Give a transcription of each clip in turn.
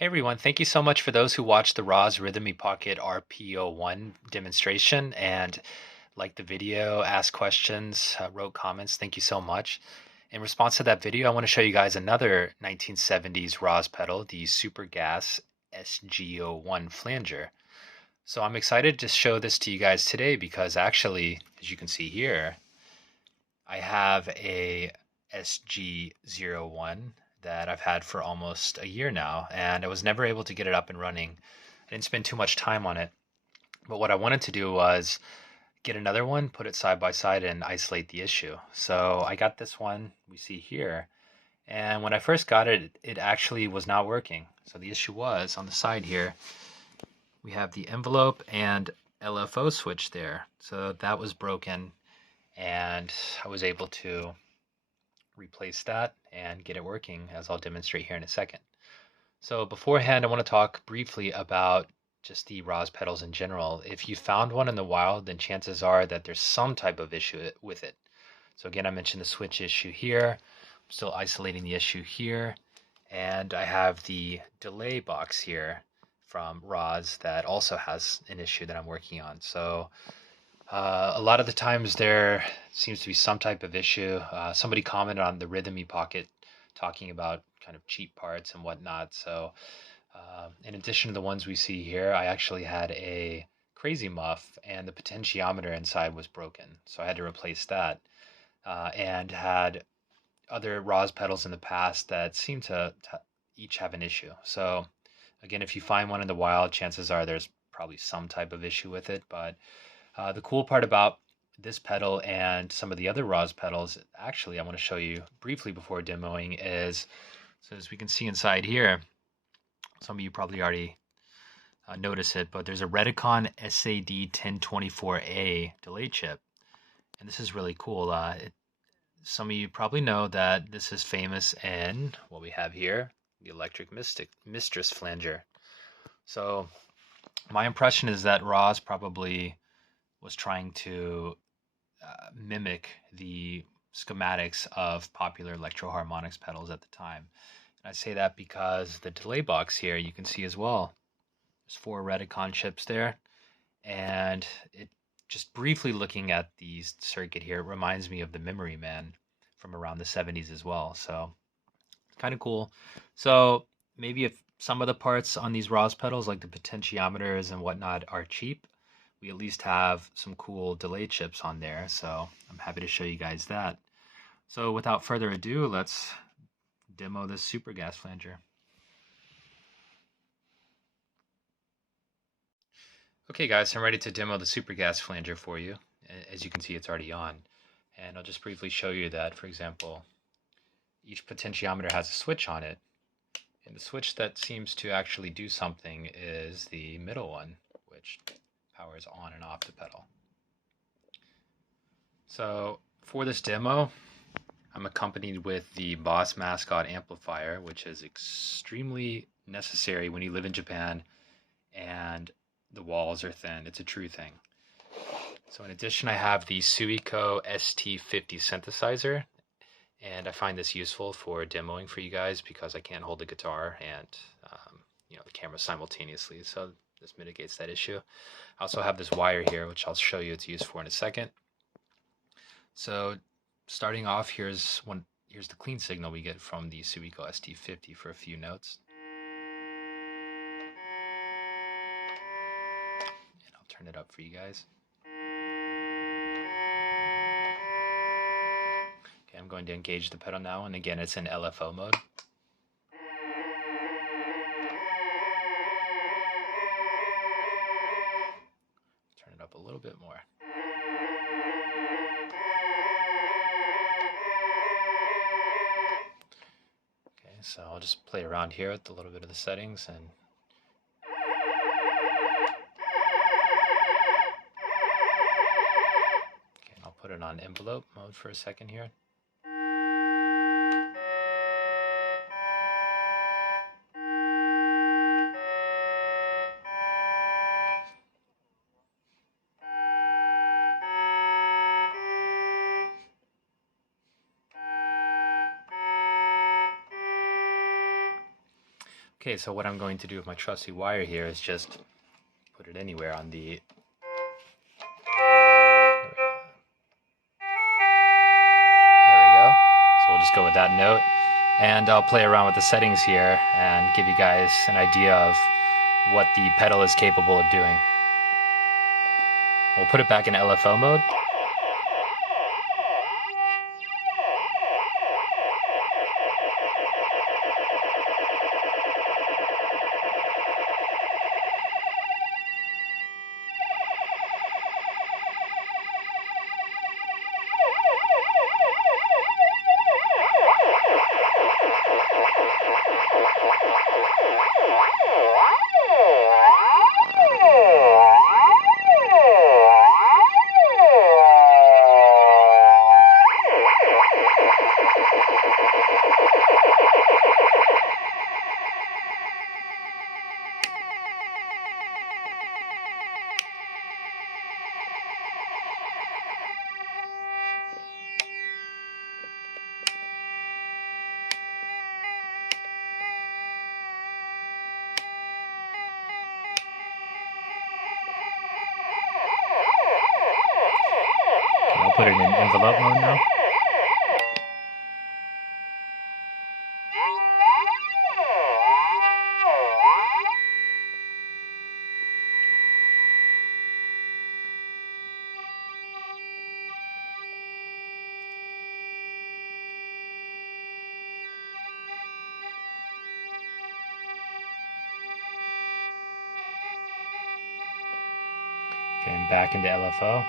Hey everyone, thank you so much for those who watched the Rozz Rhythm Pocket RP01 demonstration and liked the video, asked questions, wrote comments. Thank you so much. In response to that video, I want to show you guys another 1970s Rozz pedal, the Super Gas SG-01 Flanger. So I'm excited to show this to you guys today because actually, as you can see here, I have a SG-01 that I've had for almost a year now, and I was never able to get it up and running. I didn't spend too much time on it, but what I wanted to do was get another one, put it side by side, and isolate the issue. So I got this one we see here, and when I first got it, it actually was not working. So the issue was on the side here, we have the envelope and LFO switch there. So that was broken, and I was able to replace that and get it working, as I'll demonstrate here in a second. So beforehand, I want to talk briefly about just the Rozz pedals in general. If you found one in the wild, then chances are that there's some type of issue with it. So again, I mentioned the switch issue here. I'm still isolating the issue here. And I have the delay box here from Rozz that also has an issue that I'm working on. So a lot of the times there seems to be some type of issue. Somebody commented on the Rhythm Pocket talking about kind of cheap parts and whatnot. So in addition to the ones we see here, I actually had a crazy muff and the potentiometer inside was broken. So I had to replace that and had other Rozz pedals in the past that seem to each have an issue. So again, if you find one in the wild, chances are there's probably some type of issue with it, but the cool part about this pedal and some of the other Rozz pedals, actually, I want to show you briefly before demoing is, so as we can see inside here, some of you probably already notice it, but there's a Reticon SAD1024A delay chip, and this is really cool. Some of you probably know that this is famous in what we have here, the Electric Mistress Flanger. So my impression is that Rozz probably was trying to mimic the schematics of popular electro-harmonics pedals at the time. And I say that because the delay box here, you can see as well, there's 4 Reticon chips there, and it just briefly looking at the circuit here, it reminds me of the Memory Man from around the 70s as well. So kind of cool. So maybe if some of the parts on these Rozz pedals, like the potentiometers and whatnot, are cheap, we at least have some cool delay chips on there. So I'm happy to show you guys that. So without further ado, let's demo this Super Gas Flanger. Okay guys, I'm ready to demo the Super Gas Flanger for you. As you can see, it's already on. And I'll just briefly show you that, for example, each potentiometer has a switch on it. And the switch that seems to actually do something is the middle one, which powers on and off the pedal. So for this demo, I'm accompanied with the Boss Mascot amplifier, which is extremely necessary when you live in Japan and the walls are thin. It's a true thing. So in addition, I have the Suiko ST50 synthesizer, and I find this useful for demoing for you guys because I can't hold the guitar and the camera simultaneously. So this mitigates that issue. I also have this wire here, which I'll show you its use for in a second. So starting off, here's the clean signal we get from the Suiko ST50 for a few notes. And I'll turn it up for you guys. Okay, I'm going to engage the pedal now, and again, it's in LFO mode. Turn it up a little bit more. Okay, so I'll just play around here with a little bit of the settings and okay, I'll put it on envelope mode for a second here. Okay, so what I'm going to do with my trusty wire here is just put it anywhere on the... There we go. So we'll just go with that note. And I'll play around with the settings here and give you guys an idea of what the pedal is capable of doing. We'll put it back in LFO mode. I'll put it in envelope mode now. Okay, and back into LFO.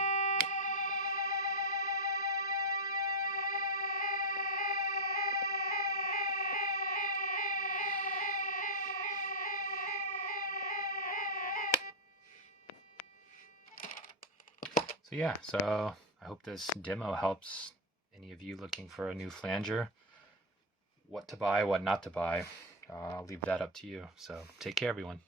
So yeah, so I hope this demo helps any of you looking for a new flanger. What to buy, what not to buy, I'll leave that up to you. So take care, everyone.